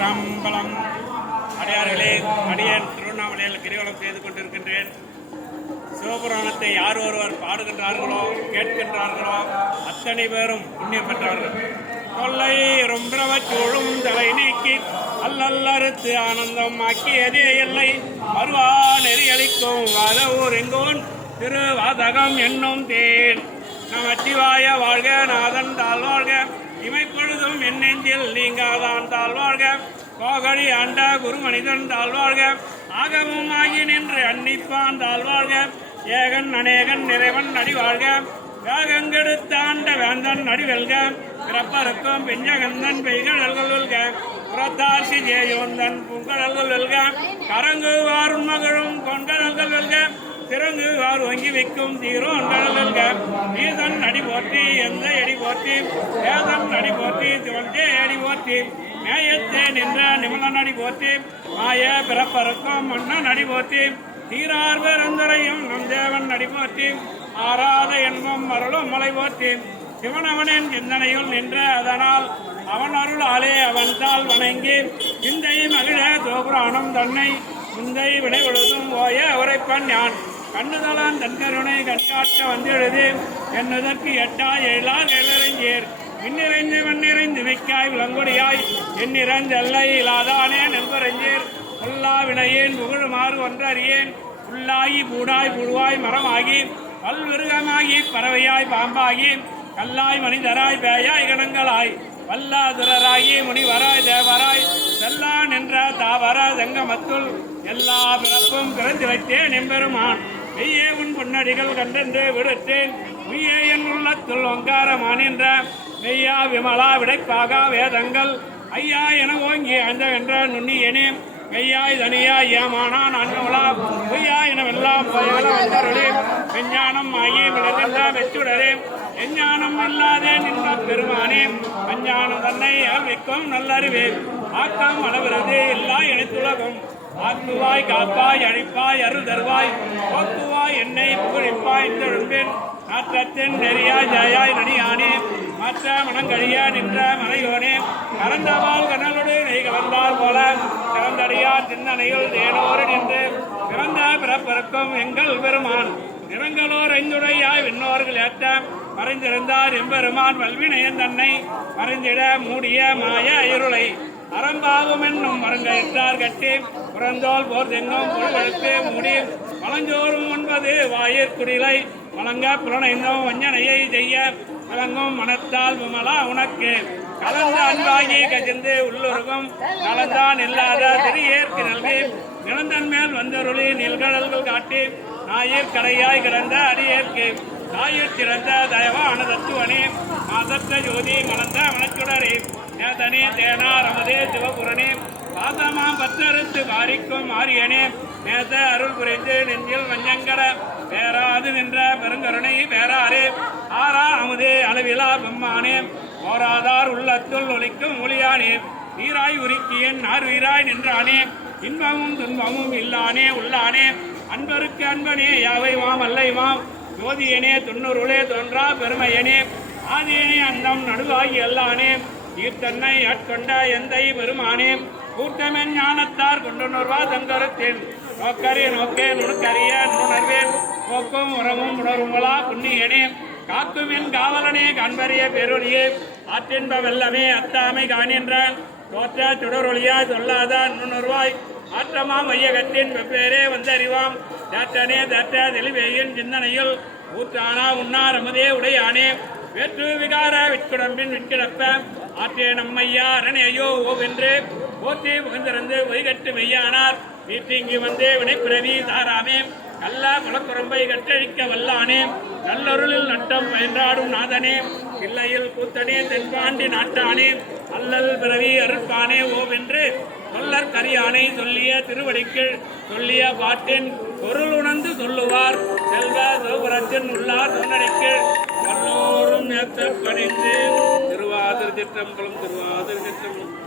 திருச்சிற்றம்பலம். அடியார்களே, அடியேன் திருவண்ணாமலையில் கிரிவலம் செய்து கொண்டிருக்கின்றேன். சிவபுராணத்தை யார் ஒருவர் பாடுகின்றார்களோ கேட்கின்றார்களோ அத்தனை பேரும் புண்ணியம் பெற்றார்கள். கொள்ளை ரொம்பவ சூழும் தலை நீக்கி அல்லல்லறுத்து ஆனந்தம் ஆக்கியதே எல்லை வருவா நெறியளிக்கும் வாதவூர் எங்கோன் திருவாதகம் என்னும் தேன். நமச்சிவாய வாழ்க, நாதன் தாழ்வாழ்க, இமைப்பொழுதும் என் நெஞ்சில் நீங்காதான் தாழ்வாழ்க, கோகழி ஆண்ட குருமனிதன் தாழ்வாழ்க, ஆகமும் ஆகி நின்று அன்னிப்பான் தாழ்வாழ்க, ஏகன் அநேகன் நிறைவன் அடிவாழ்க, வேகங்கெடுத்தாண்ட வேந்தன் அடிவெல்க, பிறப்பருக்கும் பெஞ்சகந்தன் பெய்கடல்கள் வெல்க, புறத்தாசி ஜேயோந்தன் பூங்கடல்கள் வெல்க, கரங்குவார் மகளும் கொண்டடல்கள் வெல்க, திறங்குவார் வங்கி வைக்கும் தீரோன் கடல் வெல்க, ஈதன் அடி போற்றி எந்த அடி போற்றி வேதன் அடி போற்றி திவந்தே அடி போற்றி மேயத்தே நின்ற நிமலன் அடி போற்றி மாய பிறப்பருக்கும் மன்னன் அடி போற்றி தீரார் பெருந்துரையும் நம் தேவன் அடி போற்றி ஆறாத என்பம் அருளும் மலை போற்றி சிவனவனின் சிந்தனையுள் நின்ற அதனால் அவன் அருளாலே அவன் தாள் வணங்கி சிந்தை மகிழ தோபுராணம் தன்னை முந்தை வினை கொடுத்தும் போய உரைப்பன் யான் கண்ணுதலான் தன்கருணை கண்காட்ட வந்தெழுது என்னதற்கு எட்டா எழால் எழறிஞர் விண்ணிறைந்து மண்ணிறைந்து மிக்காய் விளங்குடியாய் எண்ணிறந்து எல்லை இல்லாதானே நண்பறிஞர் உள்ளா வினையேன் புகழுமாறு ஒன்றறியேன் உள்ளாகி பூடாய் புழுவாய் மரமாகி பல்விருகமாகி பறவையாய் பாம்பாகி கல்லாய் மனிதராய் பேயாய் கணங்களாய் வல்லாதுரராகி முனிவராய் தேவராய் செல்லா நின்ற தாவர செங்கமத்துள் எல்லா பிறப்பும் பிறந்து வைத்தேன் எம்பெருமான் மெய்யே உன் பொன்னடிகள் கண்டென்று விடுத்தேன் மெய்யே என் உள்ளத்துள் ஒங்காரமான் என்ற மெய்யா விமலா விடைப்பாகா வேதங்கள் ஐயா என ஓங்கி அந்த என்ற நுண்ணியனே மெய்யாய் தனியாய் ஏமானா நான்கமலா பொய்யா எனவெல்லாம் வந்தருளே விஞ்ஞானம் ஆகி விளர்கின்ற வெச்சுடரே எஞ்ஞானம் இல்லாதே நின்ற பெருமானே அஞ்ஞானம் தன்னை அறிவிக்கும் நல்லறிவே ஆக்கம் அளவிறது எல்லா இணைத்துலகம் ஆக்குவாய் காப்பாய் அழிப்பாய் அருள் தருவாய் போக்குவாய் என்னை புகழிப்பாய் தெழும்பேன் நாற்றத்தின் நெறியாய் ஜாயாய் நடியானே மற்ற மனங்கழிய நின்ற மனையோனே கலந்தவாள் கனலோடு நெய் கலந்தால் போல கலந்தடியார் சிந்தனையில் தேனோடு நின்று பிறந்த பிறப்பிறக்கும் எங்கள் பெருமான் நிறங்களோர் ஐந்துடையாய் விண்ணோர்கள் ஏற்ற மறைந்திருந்தார் எம்பெருமான் வல்வினையன் தன்னை மறைந்திட மூடிய மாய இருளை அறம்பாகும் என்னும் மரங்கயிற்றார் கட்டி புறந்தோல் போர் தெங்கும் பொருள்களுக்கு மூடி வளஞ்சோறும் 9 வாயிற்குடிலை வழங்க புலனைந்தும் வஞ்சனையை செய்ய கலங்கும் மனத்தால் விமலா உனக்கு கலந்த அன்பாகி கசிந்து உள்ளுருகும் கலந்தான் இல்லாத திரியேற்கு நல்கி நிலந்தன் மேல் வந்தருளி நில்கடல்கள் காட்டி நாயிற் கடையாய் கிடந்த அடியேற்கு தாயிற் சிறந்த தயவான தத்துவனே மாசத்த ஜோதி மலர்ந்த மனச்சுடரே நேதனே தேனார் அமதே சிவபுரணே பாசமாம் பற்றறுத்து வாரிக்கும் ஆரியனே நேச அருள் புரிந்து நெஞ்சில் வஞ்சங்கர பேராது நின்ற பெருங்கருணை பேராரே ஆரா அமுதே அளவிலா பெம்மானே ஓராதார் உள்ளத்துள் ஒலிக்கும் ஒளியானே நீராய் உருக்கியன் நார்வீராய் நின்றானே இன்பமும் துன்பமும் இல்லானே உள்ளானே அன்பருக்கு அன்பனே யாவை மாம் அல்லை மாம் ஜோதியனே துண்ணுருளே தோன்றா பெருமையனே ஆதியனே அந்தம் நடுவாகி அல்லானே ஈர்த்தன்னை ஆட்கொண்ட எந்தை பெருமானே கூட்டமென் ஞானத்தார் கொண்டுணர்வா தங்கருத்தேன் நோக்கறி நோக்கே நுணுக்கறிய நுணர்வேன் போக்கும் உறவும் உணர்வுங்களா புண்ணியனே காக்குமென் காவலனே காண்பறிய பெருளியே ஆற்றின்ப வெள்ளமே அத்தாமை காணின்ற தோற்ற சுடரொளியா சொல்லாத நுணர்வாய் ஆற்றமா மையகத்தின் வெவ்வேறே வந்தறிவாம் தேற்றனே தேற்ற தெளிவேயின் சிந்தனையில் ஊற்றானா உண்ணார் அமுதே உடையானே வேற்று விகார விட்குடம்பின் விட்கிடப்ப ஆற்றே நம்மையா அரணையோ ஓவென்று போற்றி புகழ்ந்திருந்து ஒய்கட்டு மெய்யானார் வீட்டிங்கி வந்தே வினைப்பிறவி தாராமே கல்லா குலக்குரம்பை கற்றழிக்க வல்லானே நல்லொருளில் நட்டம் பயின்றாடும் நாதனே இல்லையில் கூத்தனே தென்பாண்டி நாட்டானே அல்லல் பிறவி அருட்பானே ஓவென்று சொல்லற் கரியானை சொல்லிய திருவடிக்கு சொல்லிய பாட்டின் பொருள் உணர்ந்து சொல்லுவார் செல்வ சிவபுரத்தின் உள்ளார் சொன்னடிக்கு எல்லோரும் நேற்று பணிந்து திருவாதிர் சிற்றம்பலம் திருவாதிர் சிற்றம்பலம்